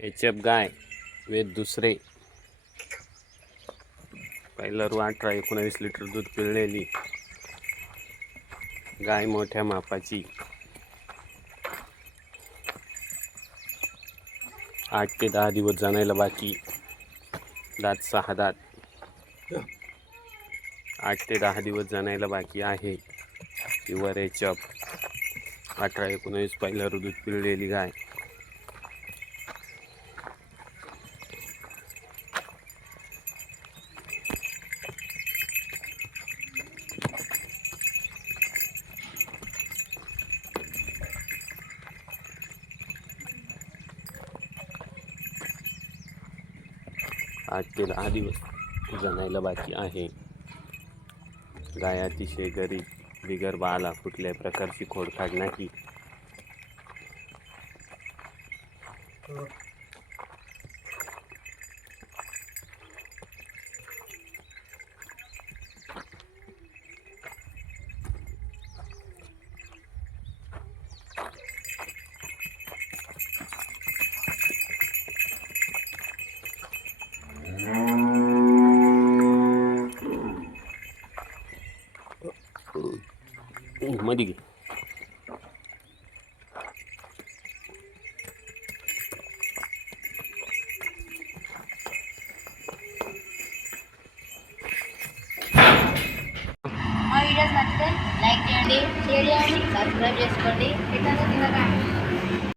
HF गाय वेद दुसरे पहिलं रू 18-19 लिटर दूध पिळलेली गाय मोठ्या मापाची 8 ते 10 दिवस जाणायला बाकी दात 6 दात 8 ते 10 दिवस जाणायला बाकी आहे प्युअर एचएफ 18-19 पहिलं रू दूध पिळलेली गाय आठ ते 10 दिवस जाणायला बाकी आहे गाय अतिशय गरीब बिगर बाळाला कुठल्याही प्रकारची खोडखाड नाही मध्ये घे మా వీడియోస్ నచ్చితే లైక్ చేయండి షేర్ చేయండి సబ్స్క్రైబ్ చేసుకోండి ఇట్లా